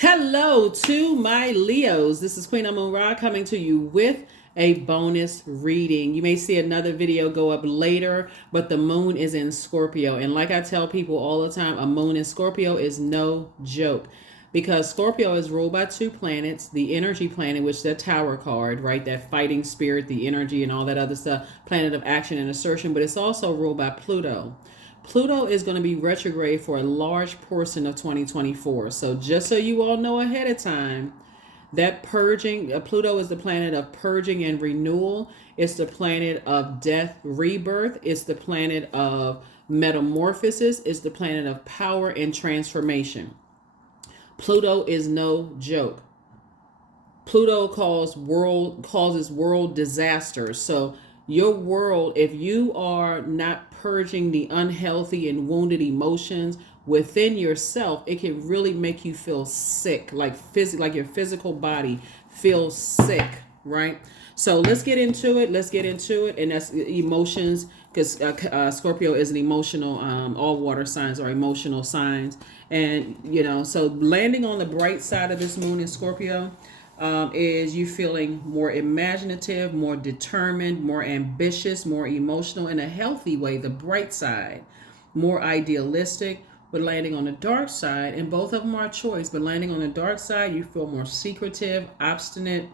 Hello to my Leos. This is Queen Amun Ra coming to you with a bonus reading. You may see another video go up later, but the moon is in Scorpio. And like I tell people all the time, a moon in Scorpio is no joke because Scorpio is ruled by two planets, the energy planet, which is the tower card, right? That fighting spirit, the energy and all that other stuff, planet of action and assertion, but it's also ruled by Pluto. Pluto is going to be retrograde for a large portion of 2024. So just so you all know ahead of time, that purging, Pluto is the planet of purging and renewal. It's the planet of death, rebirth. It's the planet of metamorphosis. It's the planet of power and transformation. Pluto is no joke. Pluto causes world disasters. So your world, if you are not purging the unhealthy and wounded emotions within yourself, it can really make you feel sick, like your physical body feels sick, right? So let's get into it. And that's emotions, because Scorpio is an emotional, all water signs are emotional signs. And, so landing on the bright side of this moon in Scorpio, is you feeling more imaginative, more determined, more ambitious, more emotional in a healthy way, the bright side, more idealistic. But landing on the dark side, and both of them are a choice, but landing on the dark side, you feel more secretive, obstinate,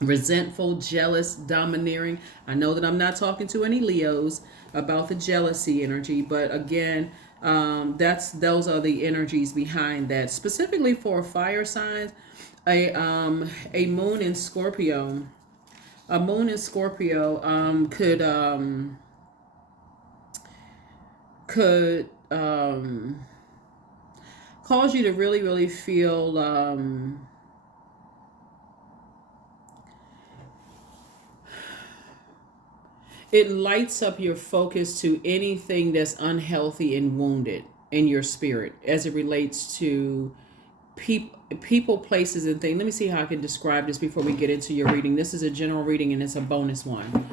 resentful, jealous, domineering. I know that I'm not talking to any Leos about the jealousy energy, but again, those are the energies behind that. Specifically for fire signs, a moon in Scorpio, could cause you to really feel it lights up your focus to anything that's unhealthy and wounded in your spirit as it relates to people, places, and things. Let me see how I can describe this before we get into your reading. This is a general reading and it's a bonus one.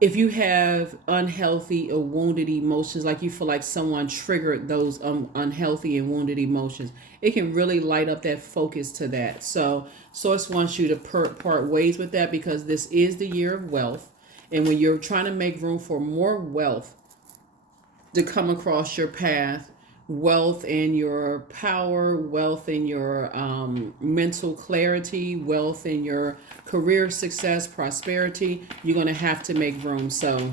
If you have unhealthy or wounded emotions, like you feel like someone triggered those unhealthy and wounded emotions, it can really light up that focus to that. So Source wants you to part ways with that, because this is the year of wealth. And when you're trying to make room for more wealth to come across your path, wealth in your power, wealth in your mental clarity, wealth in your career success, prosperity, you're going to have to make room. So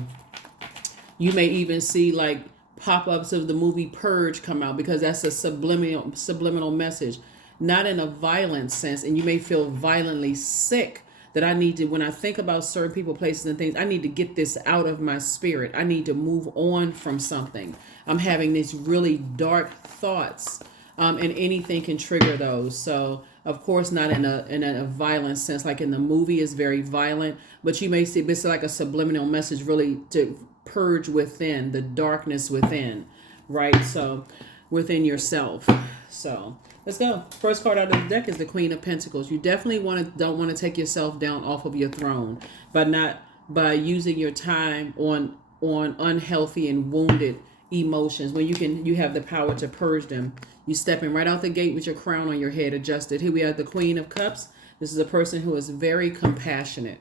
you may even see like pop-ups of the movie Purge come out, because that's a subliminal message, not in a violent sense. And you may feel violently sick, that I need to, when I think about certain people, places, and things, I need to get this out of my spirit. I need to move on from something. I'm having these really dark thoughts, and anything can trigger those. So, of course, not in a violent sense, like in the movie is very violent, but you may see it's like a subliminal message, really to purge within, the darkness within, right? So, within yourself. So let's go. First card out of the deck is the Queen of Pentacles. You definitely don't want to take yourself down off of your throne, but not by using your time on unhealthy and wounded emotions, when you have the power to purge them. You stepping right out the gate with your crown on your head adjusted. Here we have the Queen of Cups. This is a person who is very compassionate.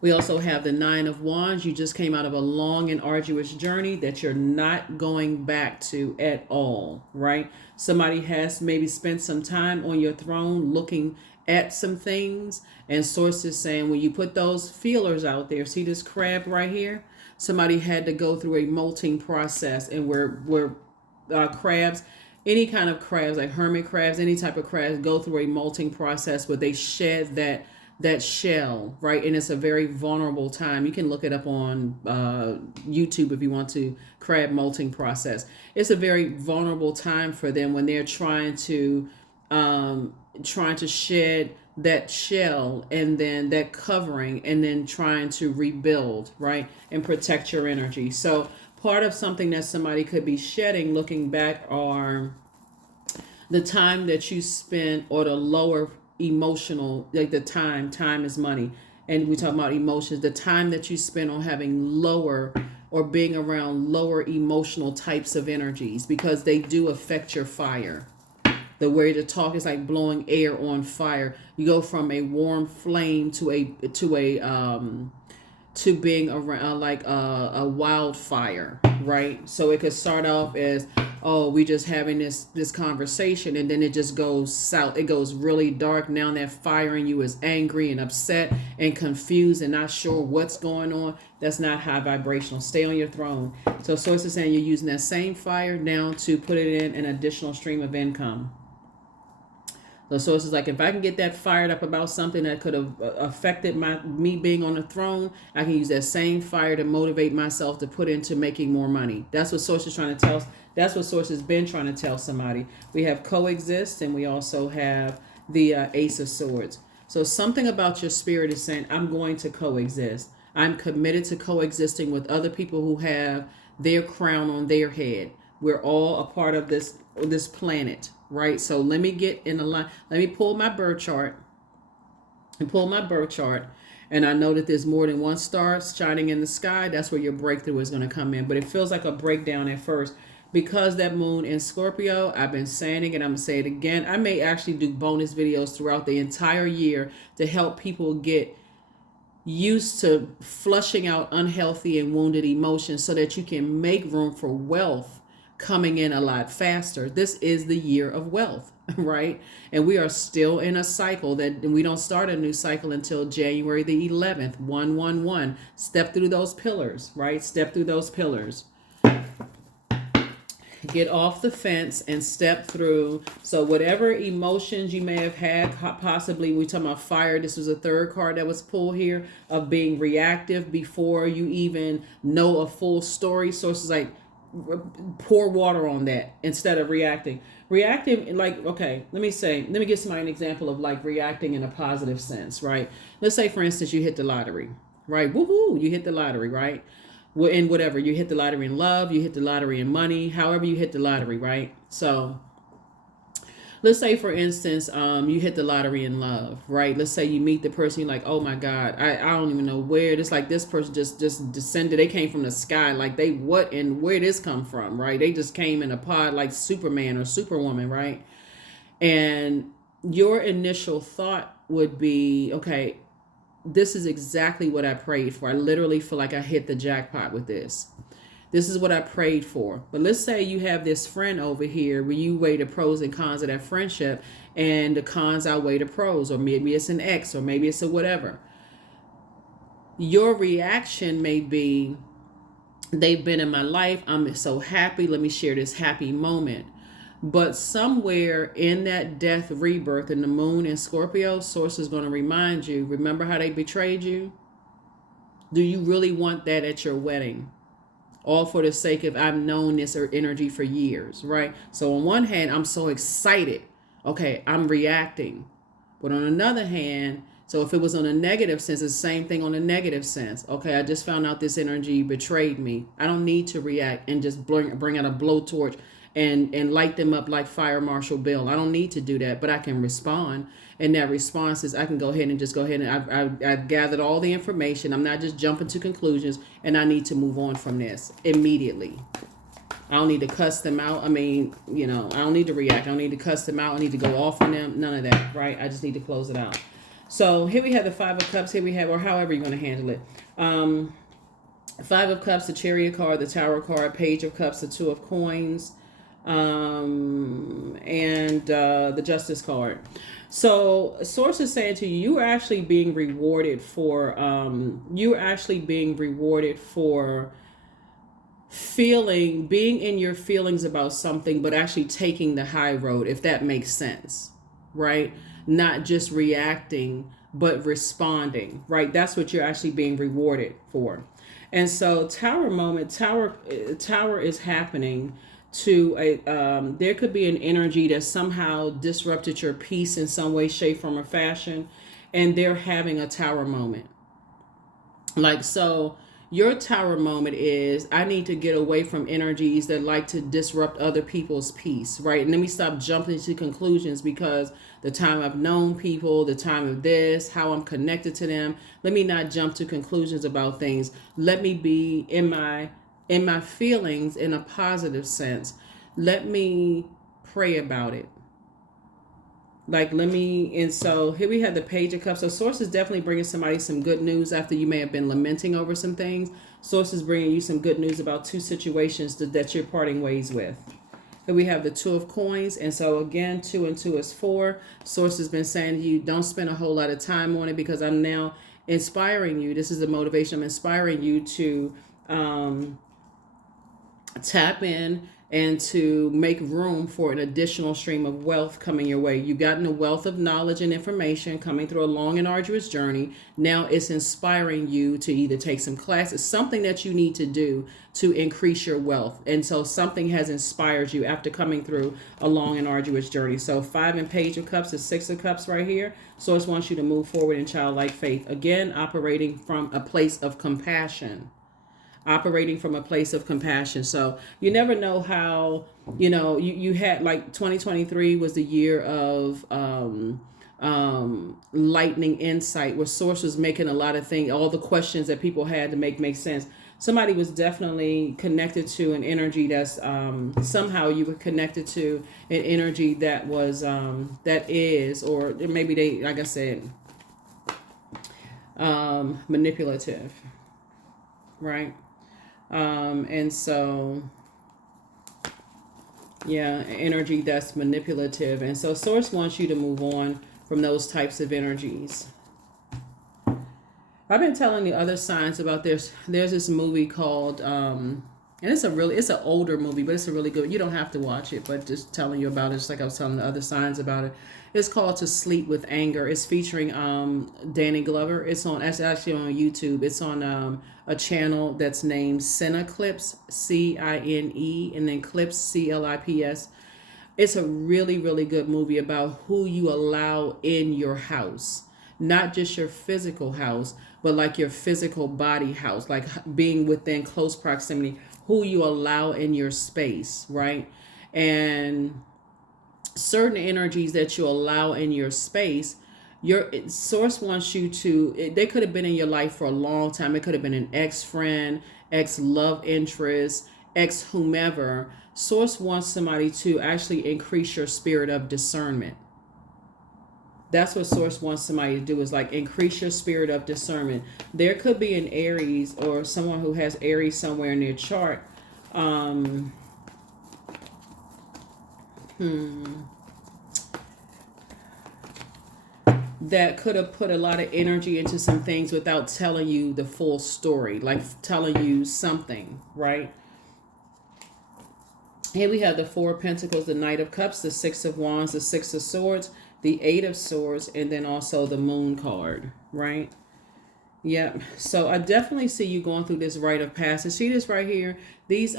We also have the Nine of Wands. You just came out of a long and arduous journey that you're not going back to at all, right? Somebody has maybe spent some time on your throne looking at some things, and sources saying when you put those feelers out there, see this crab right here? Somebody had to go through a molting process, and where crabs, any kind of crabs, like hermit crabs, any type of crabs, go through a molting process where they shed that shell, right? And it's a very vulnerable time. You can look it up on YouTube if you want to, crab molting process. It's a very vulnerable time for them when they're trying to shed that shell and then that covering, and then trying to rebuild, right? And protect your energy. So part of something that somebody could be shedding, looking back, are the time that you spent, or the lower emotional, like the time is money, and we talk about emotions, the time that you spend on having lower or being around lower emotional types of energies, because they do affect your fire, The way to talk is like blowing air on fire. You go from a warm flame to being around like a wildfire, right? So it could start off as, oh, we just having this conversation, and then it just goes south. It goes really dark. Now that fire in you is angry and upset and confused and not sure what's going on. That's not high vibrational. Stay on your throne. So source is saying you're using that same fire now to put it in an additional stream of income. The source is like, if I can get that fired up about something that could have affected me being on the throne, I can use that same fire to motivate myself to put into making more money. That's what source is trying to tell. That's what source has been trying to tell somebody. We have coexist, and we also have the Ace of Swords. So something about your spirit is saying, I'm going to coexist. I'm committed to coexisting with other people who have their crown on their head. We're all a part of this planet, right? So let me get in a line. Let me pull my birth chart. And I know that there's more than one star shining in the sky. That's where your breakthrough is going to come in. But it feels like a breakdown at first because that moon in Scorpio. I've been saying it and I'm going to say it again. I may actually do bonus videos throughout the entire year to help people get used to flushing out unhealthy and wounded emotions so that you can make room for wealth coming in a lot faster. This is the year of wealth, right? And we are still in a cycle that we don't start a new cycle until January the 11th, 111. Step through those pillars, right? Step through those pillars. Get off the fence and step through. So whatever emotions you may have had, possibly we talking about fire. This was a third card that was pulled here of being reactive before you even know a full story. Sources like, pour water on that instead of reacting. Like, okay, let me give somebody an example of like reacting in a positive sense, right? Let's say, for instance, you hit the lottery, right? Woohoo, you hit the lottery, right? In whatever, you hit the lottery in love, you hit the lottery in money, however you hit the lottery, right? So let's say, for instance, you hit the lottery in love, right? Let's say you meet the person, you're like, oh my God, I don't even know where. It's like this person just descended. They came from the sky. Like what and where this come from, right? They just came in a pod like Superman or Superwoman, right? And your initial thought would be, okay, this is exactly what I prayed for. I literally feel like I hit the jackpot with this. This is what I prayed for. But let's say you have this friend over here where you weigh the pros and cons of that friendship, and the cons outweigh the pros, or maybe it's an ex, or maybe it's a whatever. Your reaction may be, they've been in my life. I'm so happy. Let me share this happy moment. But somewhere in that death rebirth in the moon in Scorpio, source is going to remind you, remember how they betrayed you? Do you really want that at your wedding? All for the sake of, I've known this energy for years, right? So on one hand, I'm so excited. Okay, I'm reacting. But on another hand, so if it was on a negative sense, it's the same thing on a negative sense. Okay, I just found out this energy betrayed me. I don't need to react and just bring out a blowtorch and light them up like Fire Marshal Bill. I don't need to do that, but I can respond. And that response is I can go ahead and I've gathered all the information. I'm not just jumping to conclusions, and I need to move on from this immediately. I don't need to cuss them out. I mean, I don't need to react. I don't need to cuss them out. I need to go off on them. None of that, right? I just need to close it out. So here we have the Five of Cups. Here we have, or however you're going to handle it. Five of Cups, the Chariot card, the Tower card, Page of Cups, the Two of Coins, and the Justice card. So source is saying to you, you are actually being rewarded for being in your feelings about something, but actually taking the high road, if that makes sense, right? Not just reacting, but responding, right? That's what you're actually being rewarded for. And so Tower is happening to there could be an energy that somehow disrupted your peace in some way, shape, form, or fashion, and they're having a Tower moment. Like, so your Tower moment is, I need to get away from energies that like to disrupt other people's peace, right? And let me stop jumping to conclusions, because the time I've known people, the time of this, how I'm connected to them, let me not jump to conclusions about things. Let me be in my feelings in a positive sense. Let me pray about it. Like, let me, and so here we have the Page of Cups. So Source is definitely bringing somebody some good news after you may have been lamenting over some things. Source is bringing you some good news about two situations that you're parting ways with. Here we have the Two of Coins. And so again, 2 and 2 is 4. Source has been saying to you, don't spend a whole lot of time on it, because I'm now inspiring you. This is the motivation. I'm inspiring you to tap in and to make room for an additional stream of wealth coming your way. You've gotten a wealth of knowledge and information coming through a long and arduous journey. Now it's inspiring you to either take some classes, something that you need to do to increase your wealth. And so something has inspired you after coming through a long and arduous journey. So 5 and Page of Cups is 6 of Cups right here. Source wants you to move forward in childlike faith. Again, operating from a place of compassion. Operating from a place of compassion. So you never know how, you had, like, 2023 was the year of lightning insight, where Source was making a lot of things, all the questions that people had to make sense. Somebody was definitely connected to an energy that's somehow you were connected to an energy that was that is, or maybe they, like I said, manipulative, right? And so, yeah, energy that's manipulative. And so Source wants you to move on from those types of energies. I've been telling the other signs about this. There's this movie called, and it's an older movie, but it's a really good, you don't have to watch it, but just telling you about it, just like I was telling the other signs about it. It's called To Sleep with Anger. It's featuring Danny Glover. It's actually on YouTube. It's on a channel that's named Cineclips, Cine, and then Clips, Clips. It's a really, really good movie about who you allow in your house. Not just your physical house, but like your physical body house, like being within close proximity, who you allow in your space, right? And certain energies that you allow in your space, your Source wants you to, they could have been in your life for a long time. It could have been an ex-friend, ex-love interest, ex-whomever. Source wants somebody to actually increase your spirit of discernment. That's what Source wants somebody to do, is like increase your spirit of discernment. There could be an Aries or someone who has Aries somewhere in their chart. That could have put a lot of energy into some things without telling you the full story, like telling you something, right? Here we have the 4 of Pentacles, the Knight of Cups, the 6 of Wands, the 6 of Swords, the 8 of Swords, and then also the Moon card, right? Yep. So I definitely see you going through this rite of passage. See this right here? These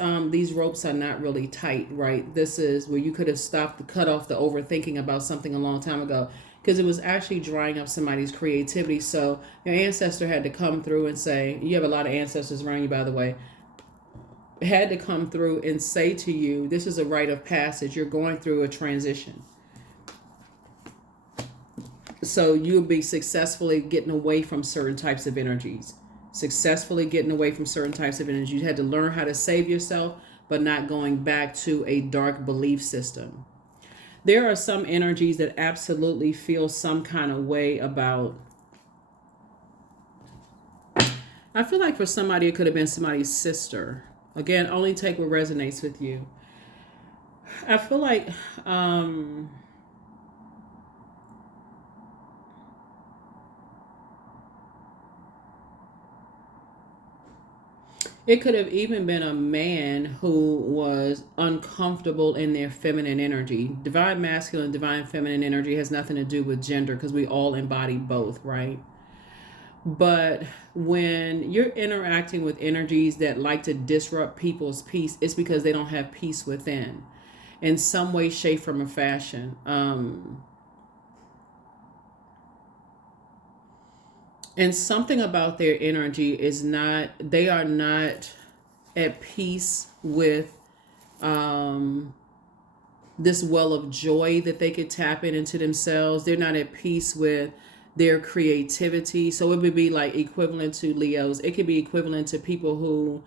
ropes are not really tight, right? This is where you could have cut off the overthinking about something a long time ago, because it was actually drying up somebody's creativity. So your ancestor had to come through and say, you have a lot of ancestors around you, by the way, had to come through and say to you, this is a rite of passage. You're going through a transition. So you'll be successfully getting away from certain types of energies. Successfully getting away from certain types of energies. You had to learn how to save yourself, but not going back to a dark belief system. There are some energies that absolutely feel some kind of way about. I feel like for somebody, it could have been somebody's sister. Again, only take what resonates with you. I feel like it could have even been a man who was uncomfortable in their feminine energy. Divine masculine, divine feminine energy has nothing to do with gender, because we all embody both, right? But when you're interacting with energies that like to disrupt people's peace, it's because they don't have peace within, in some way, shape, form, or fashion. And something about their energy is not, they are not at peace with this well of joy that they could tap into themselves. They're not at peace with their creativity. So it would be like equivalent to Leos. It could be equivalent to people who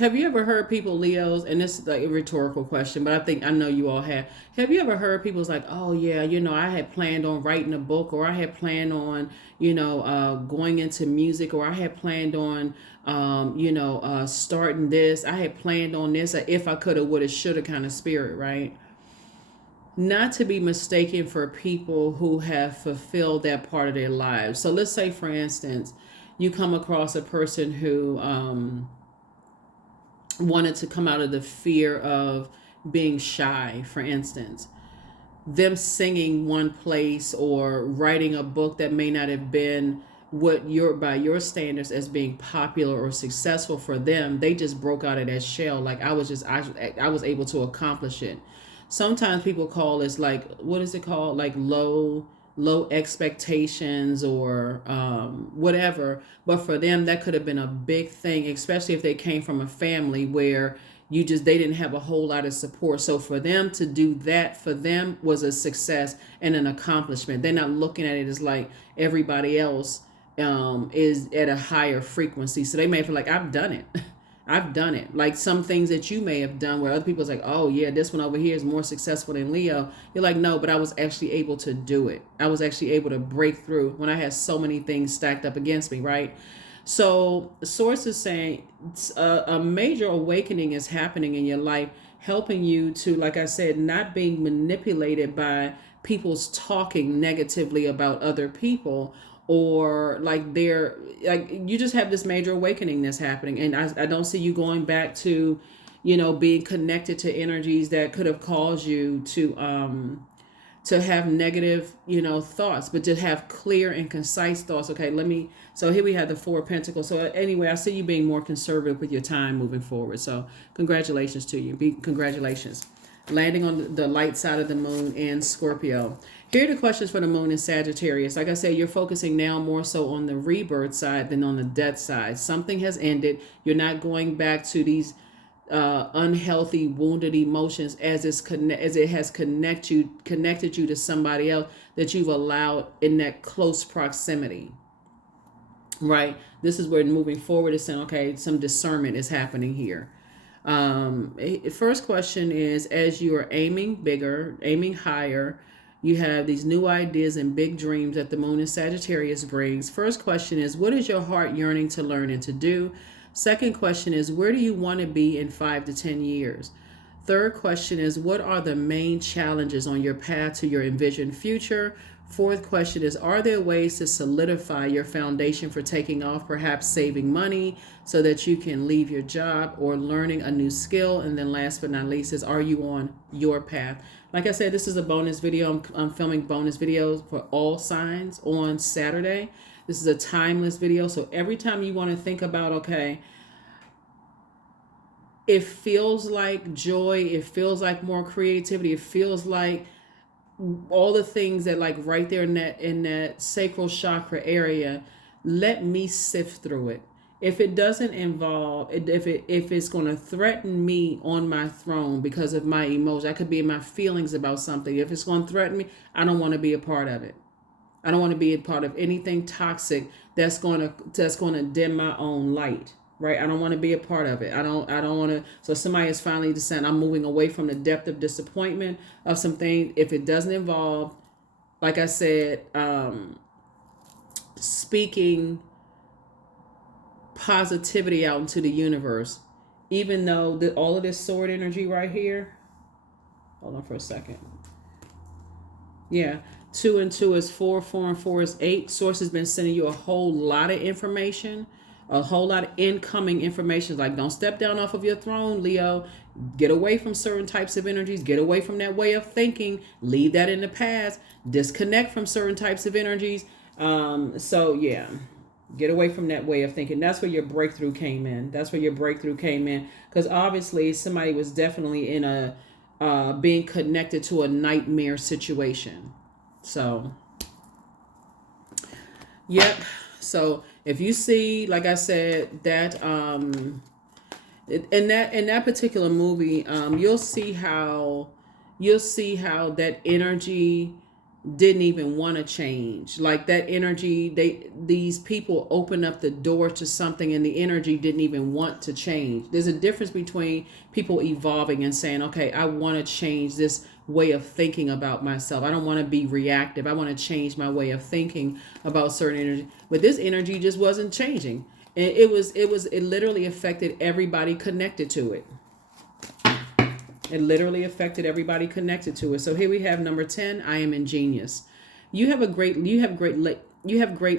Have you ever heard people, Leos, and this is like a rhetorical question, but I know you all have. Have you ever heard people's like, oh yeah, I had planned on writing a book, or I had planned on, going into music, or I had planned on, starting this. I had planned on this, if I coulda, woulda, shoulda kind of spirit, right? Not to be mistaken for people who have fulfilled that part of their lives. So let's say, for instance, you come across a person who, wanted to come out of the fear of being shy, for instance. Them singing one place or writing a book that may not have been what by your standards as being popular or successful for them, they just broke out of that shell. Like I was able to accomplish it. Sometimes people call this like, what is it called? Like low expectations or whatever. But for them, that could have been a big thing, especially if they came from a family where they didn't have a whole lot of support. So for them to do that, for them was a success and an accomplishment. They're not looking at it as like everybody else is at a higher frequency. So they may feel like, I've done it. I've done it. Like some things that you may have done where other people's like, oh yeah, this one over here is more successful than Leo. You're like, no, but I was actually able to do it. I was actually able to break through when I had so many things stacked up against me, right? So Source is saying a major awakening is happening in your life, helping you to, like I said, not being manipulated by people's talking negatively about other people, or like they're like, you just have this major awakening that's happening. And I don't see you going back to, being connected to energies that could have caused you to have negative, thoughts, but to have clear and concise thoughts. Okay, so here we have the Four of Pentacles. So anyway, I see you being more conservative with your time moving forward. So congratulations to you. Congratulations. Landing on the light side of the moon in Scorpio. Here are the questions for the moon in Sagittarius. Like I said, you're focusing now more so on the rebirth side than on the death side. Something has ended. You're not going back to these unhealthy, wounded emotions as it has connected you to somebody else that you've allowed in that close proximity. Right? This is where moving forward is saying, okay, some discernment is happening here. First question is, as you are aiming bigger, aiming higher, you have these new ideas and big dreams that the moon in Sagittarius brings. First question is, what is your heart yearning to learn and to do? Second question is, where do you want to be in 5 to 10 years? Third question is, what are the main challenges on your path to your envisioned future? Fourth question is, are there ways to solidify your foundation for taking off, perhaps saving money so that you can leave your job or learning a new skill? And then last but not least is, are you on your path? Like I said, this is a bonus video. I'm filming bonus videos for all signs on Saturday. This is a timeless video. So every time you want to think about, okay, it feels like joy, it feels like more creativity, it feels like all the things that like right there in that sacral chakra area, let me sift through it. If it doesn't involve, if it's going to threaten me on my throne because of my emotions, I could be in my feelings about something. If it's going to threaten me, I don't want to be a part of it. I don't want to be a part of anything toxic that's going to dim my own light. Right? I don't want to be a part of it. I don't want to. So somebody is finally deciding I'm moving away from the depth of disappointment of some things. If it doesn't involve, like I said, speaking positivity out into the universe, even though all of this sword energy right here. Hold on for a second. Yeah. 2 and 2 is 4. 4 and 4 is 8. Source has been sending you a whole lot of information. A whole lot of incoming information. Like, don't step down off of your throne, Leo. Get away from certain types of energies. Get away from that way of thinking. Leave that in the past. Disconnect from certain types of energies. So yeah, get away from that way of thinking. That's where your breakthrough came in. Because obviously somebody was definitely in a being connected to a nightmare situation. So yep. So if you see, like I said, that in that particular movie, you'll see how that energy didn't even want to change. Like that energy, these people open up the door to something and the energy didn't even want to change. There's a difference between people evolving and saying, okay, I want to change this way of thinking about myself. I don't want to be reactive. I want to change my way of thinking about certain energy. But this energy just wasn't changing. And it literally affected everybody connected to it. It literally affected everybody connected to it. So here we have number 10. I am ingenious. You have great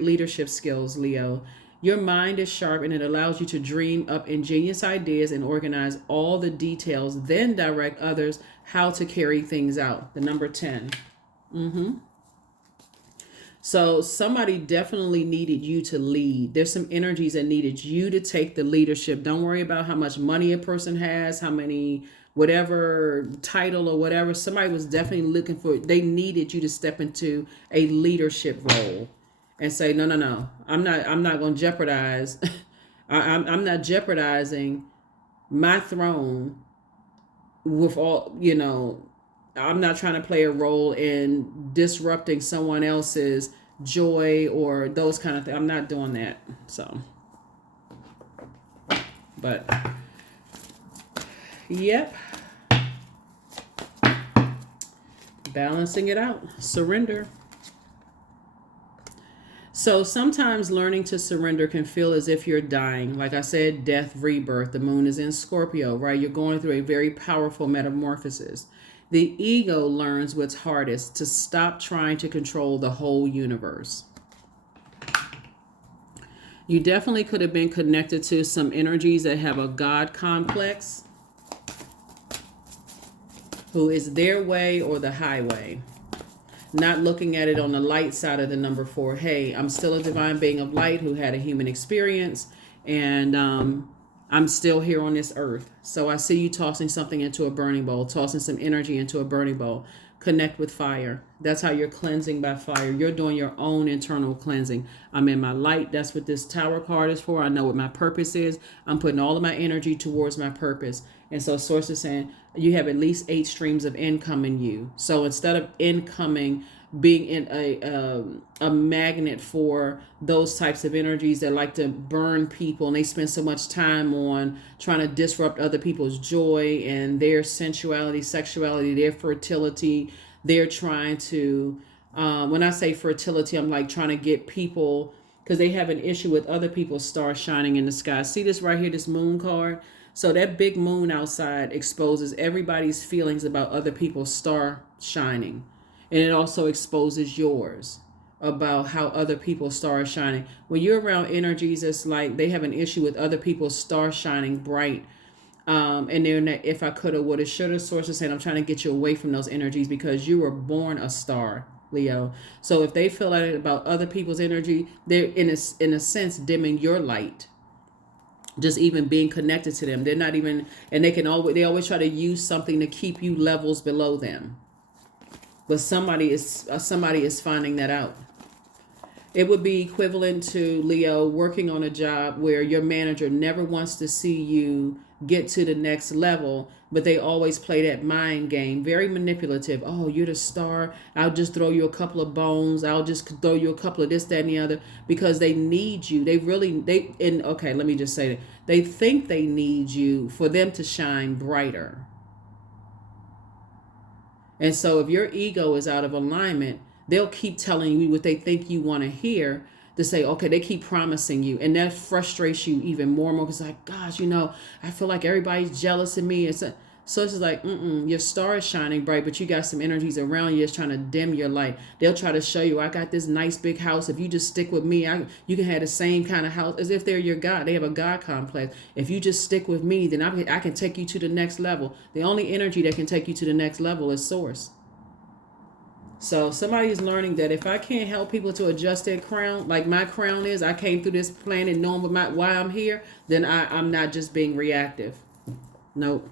leadership skills, Leo. Your mind is sharp and it allows you to dream up ingenious ideas and organize all the details, then direct others how to carry things out. The number 10. So somebody definitely needed you to lead. There's some energies that needed you to take the leadership. Don't worry about how much money a person has, how many, whatever title or whatever. Somebody was definitely looking for, they needed you to step into a leadership role and say, no, I'm not going to jeopardize. I'm not jeopardizing my throne with all, I'm not trying to play a role in disrupting someone else's joy or those kind of things. I'm not doing that. So, but yep. Balancing it out. Surrender. So sometimes learning to surrender can feel as if you're dying. Like I said, death, rebirth. The moon is in Scorpio, right? You're going through a very powerful metamorphosis. The ego learns what's hardest: to stop trying to control the whole universe. You definitely could have been connected to some energies that have a God complex, who is their way or the highway. Not looking at it on the light side of the number 4. Hey, I'm still a divine being of light who had a human experience, and I'm still here on this earth. So I see you tossing something into a burning bowl, tossing some energy into a burning bowl. Connect with fire. That's how you're cleansing by fire. You're doing your own internal cleansing. I'm in my light. That's what this Tower card is for. I know what my purpose is. I'm putting all of my energy towards my purpose. And so Source is saying you have at least 8 streams of income in you. So instead of incoming, being in a magnet for those types of energies that like to burn people, and they spend so much time on trying to disrupt other people's joy and their sensuality, sexuality, their fertility. They're trying to, when I say fertility, I'm like trying to get people, because they have an issue with other people's stars shining in the sky. See this right here, this moon card? So that big moon outside exposes everybody's feelings about other people's star shining. And it also exposes yours about how other people's stars shining. When you're around energies that's like they have an issue with other people's stars shining bright, and they're in that if I coulda, woulda, shoulda. Source is saying I'm trying to get you away from those energies because you were born a star, Leo. So if they feel like about other people's energy, they're in a sense dimming your light. Just even being connected to them, they're not even, and they always try to use something to keep you levels below them. But somebody is finding that out. It would be equivalent to, Leo, working on a job where your manager never wants to see you get to the next level, but they always play that mind game, very manipulative. Oh, you're the star. I'll just throw you a couple of bones. I'll just throw you a couple of this, that, and the other, because they need you. Okay, let me just say that. They think they need you for them to shine brighter. And so if your ego is out of alignment, they'll keep telling you what they think you want to hear, to say, okay, they keep promising you. And that frustrates you even more and more. Because like, gosh, I feel like everybody's jealous of me. So it's just like, your star is shining bright, but you got some energies around you that's trying to dim your light. They'll try to show you, I got this nice big house. If you just stick with me, you can have the same kind of house, as if they're your God. They have a God complex. If you just stick with me, then I can take you to the next level. The only energy that can take you to the next level is Source. So somebody is learning that if I can't help people to adjust their crown, like my crown is, I came through this planet knowing why I'm here, then I'm not just being reactive. Nope.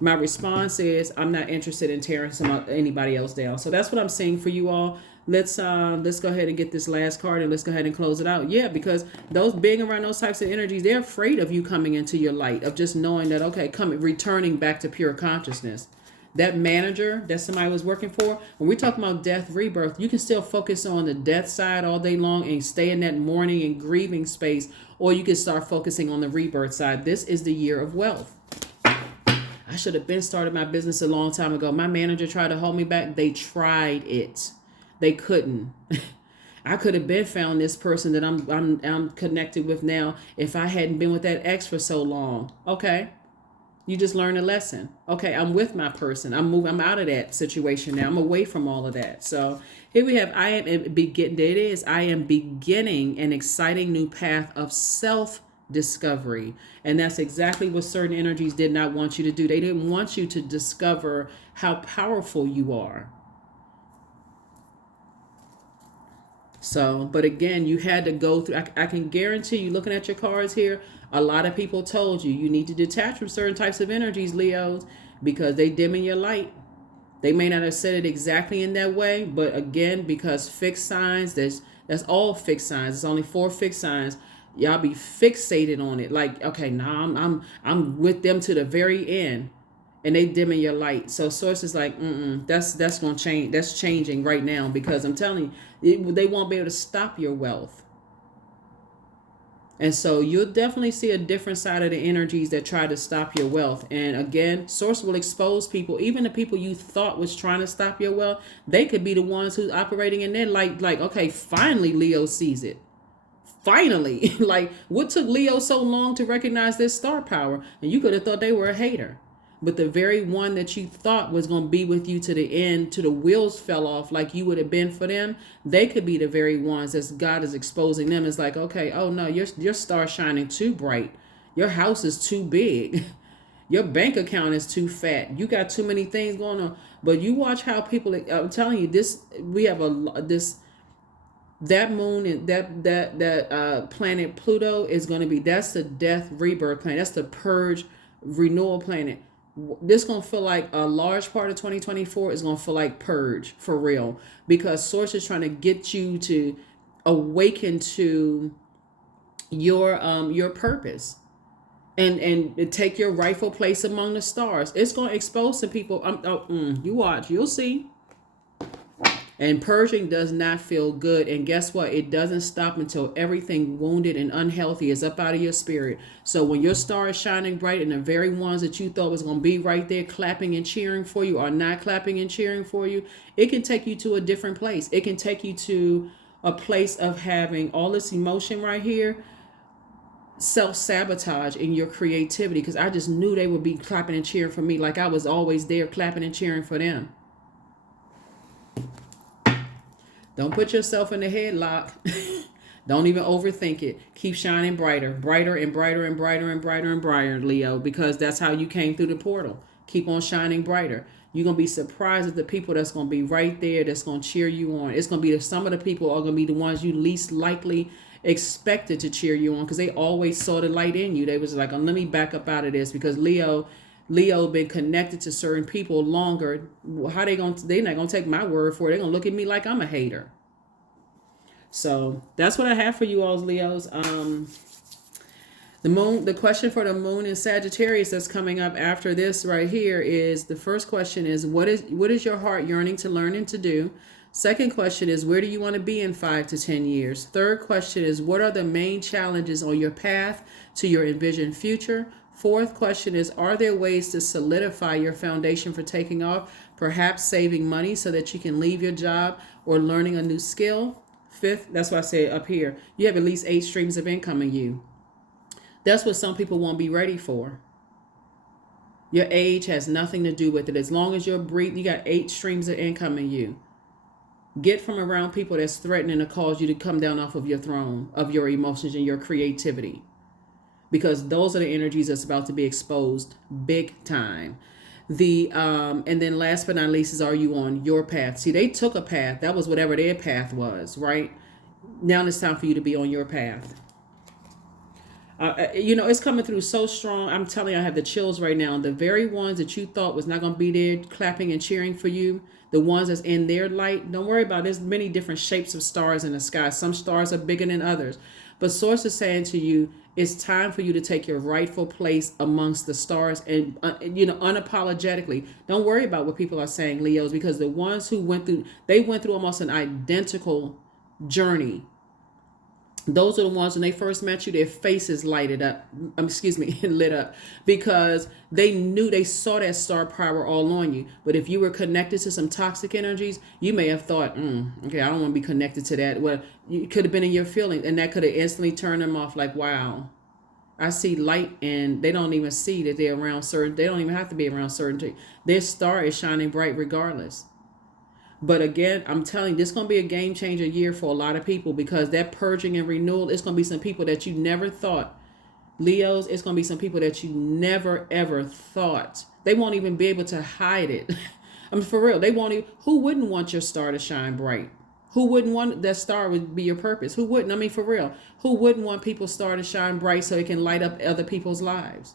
My response is I'm not interested in tearing anybody else down. So that's what I'm saying for you all. Let's go ahead and get this last card and let's go ahead and close it out. Yeah, because those being around those types of energies, they're afraid of you coming into your light, of just knowing that, okay, returning back to pure consciousness. That manager that somebody was working for, when we're talking about death, rebirth, you can still focus on the death side all day long and stay in that mourning and grieving space, or you can start focusing on the rebirth side. This is the year of wealth. I should have been started my business a long time ago. My manager tried to hold me back. They tried it. They couldn't. I could have been found this person that I'm connected with now if I hadn't been with that ex for so long. Okay. You just learned a lesson. Okay, I'm with my person. I'm out of that situation now. I'm away from all of that. So here we have, I am beginning an exciting new path of self-discovery. And that's exactly what certain energies did not want you to do. They didn't want you to discover how powerful you are. So, but again, you had to go through, I can guarantee you, looking at your cards here, a lot of people told you, you need to detach from certain types of energies, Leos, because they dimming your light. They may not have said it exactly in that way, but again, because fixed signs, that's all fixed signs. It's only 4 fixed signs. Y'all be fixated on it. Like, okay, nah, I'm with them to the very end. And they dimming your light. So source is like, that's going to change. That's changing right now, because I'm telling you, they won't be able to stop your wealth. And so you'll definitely see a different side of the energies that try to stop your wealth. And again, source will expose people, even the people you thought was trying to stop your wealth. They could be the ones who's operating in their light. Like, okay, finally Leo sees it. Finally. Like, what took Leo so long to recognize this star power? And you could have thought they were a hater. But the very one that you thought was going to be with you to the end, to the wheels fell off like you would have been for them, they could be the very ones as God is exposing them. It's like, okay, oh no, your star's shining too bright. Your house is too big. Your bank account is too fat. You got too many things going on. But you watch how people, I'm telling you, we have that moon and that planet Pluto is going to be, that's the death rebirth planet. That's the purge renewal planet. This going to feel like a large part of 2024 is going to feel like purge for real, because source is trying to get you to awaken to your purpose and take your rightful place among the stars. It's going to expose some people. You watch, you'll see. And purging does not feel good. And guess what? It doesn't stop until everything wounded and unhealthy is up out of your spirit. So when your star is shining bright and the very ones that you thought was going to be right there clapping and cheering for you are not clapping and cheering for you, it can take you to a different place. It can take you to a place of having all this emotion right here, self-sabotage in your creativity, because I just knew they would be clapping and cheering for me like I was always there clapping and cheering for them. Don't put yourself in the headlock. Don't even overthink it. Keep shining brighter, brighter and brighter and brighter and brighter and brighter, Leo, because that's how you came through the portal. Keep on shining brighter. You're going to be surprised at the people that's going to be right there, that's going to cheer you on. It's going to be some of the people are going to be the ones you least likely expected to cheer you on, because they always saw the light in you. They was like, oh, let me back up out of this, because Leo been connected to certain people longer. How they're not gonna take my word for it. They're gonna look at me like I'm a hater. So that's what I have for you all, Leos. The question for the moon in Sagittarius that's coming up after this right here is, the first question is, what is your heart yearning to learn and to do? Second question is, where do you want to be in 5 to 10 years? Third question is, what are the main challenges on your path to your envisioned future? Fourth question is, are there ways to solidify your foundation for taking off, perhaps saving money so that you can leave your job or learning a new skill? Fifth, that's why I say up here, you have at least 8 streams of income in you. That's what some people won't be ready for. Your age has nothing to do with it. As long as you're breathing, you got 8 streams of income in you. Get from around people that's threatening to cause you to come down off of your throne of your emotions and your creativity, because those are the energies that's about to be exposed big time. And then last but not least is, are you on your path? See, they took a path. That was whatever their path was, right? Now it's time for you to be on your path. It's coming through so strong. I'm telling you, I have the chills right now. The very ones that you thought was not going to be there clapping and cheering for you, the ones that's in their light, don't worry about it. There's many different shapes of stars in the sky. Some stars are bigger than others. But Source is saying to you, It's time for you to take your rightful place amongst the stars and, unapologetically. Don't worry about what people are saying, Leos, because the ones who they went through almost an identical journey. Those are the ones when they first met you, their faces lighted up, lit up, because they saw that star power all on you. But if you were connected to some toxic energies, you may have thought, okay, I don't want to be connected to that. Well, you could have been in your feelings, and that could have instantly turned them off. Like, wow, I see light, and they don't even see that they're around certain. They don't even have to be around certain. Their star is shining bright regardless. But again, I'm telling you, this is going to be a game changer year for a lot of people, because that purging and renewal, it's going to be some people that you never thought. Leos, it's going to be some people that you never, ever thought. They won't even be able to hide it. I mean, for real, they won't even. Who wouldn't want your star to shine bright? Who wouldn't want that star would be your purpose? Who wouldn't? I mean, for real, who wouldn't want people's star to shine bright so it can light up other people's lives?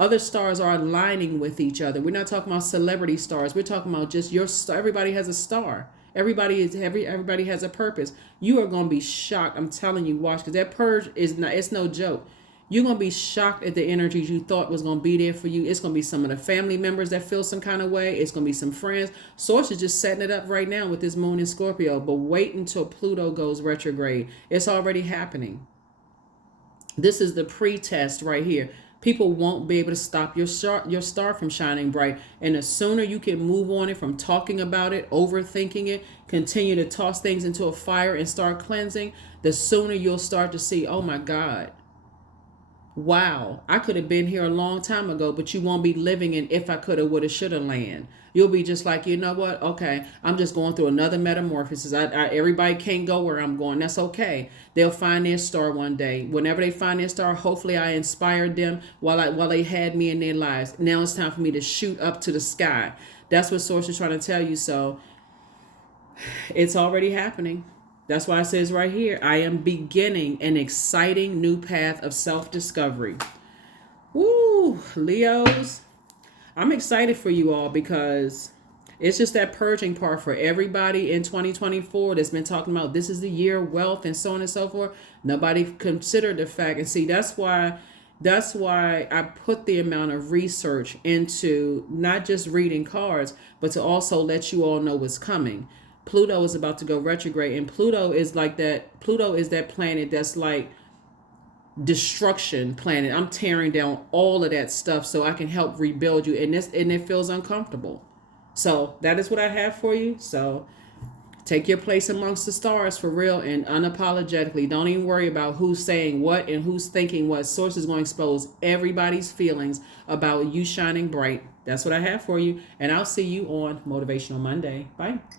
Other stars are aligning with each other. We're not talking about celebrity stars. We're talking about just your star. Everybody has a star. Everybody has a purpose. You are going to be shocked. I'm telling you, watch, because that purge it's no joke. You're going to be shocked at the energies you thought was going to be there for you. It's going to be some of the family members that feel some kind of way. It's going to be some friends. Source is just setting it up right now with this moon in Scorpio. But wait until Pluto goes retrograde. It's already happening. This is the pre-test right here. People won't be able to stop your star from shining bright. And the sooner you can move on it from talking about it, overthinking it, continue to toss things into a fire and start cleansing, the sooner you'll start to see, oh my God, wow, I could have been here a long time ago, but you won't be living in if I coulda, woulda, shoulda land. You'll be just like, you know what? Okay, I'm just going through another metamorphosis. Everybody can't go where I'm going. That's okay. They'll find their star one day. Whenever they find their star, hopefully I inspired them while they had me in their lives. Now it's time for me to shoot up to the sky. That's what Source is trying to tell you. So it's already happening. That's why it says right here, I am beginning an exciting new path of self-discovery. Woo, Leos. I'm excited for you all, because it's just that purging part for everybody in 2024 that's been talking about this is the year of wealth and so on and so forth. Nobody considered the fact. And see, that's why I put the amount of research into not just reading cards, but to also let you all know what's coming. Pluto is about to go retrograde, and Pluto is that planet that's like destruction planet. I'm tearing down all of that stuff so I can help rebuild you, and it feels uncomfortable. So that is what I have for you. So take your place amongst the stars for real and unapologetically. Don't even worry about who's saying what and who's thinking what. Source is going to expose everybody's feelings about you shining bright. That's what I have for you, and I'll see you on Motivational Monday. Bye.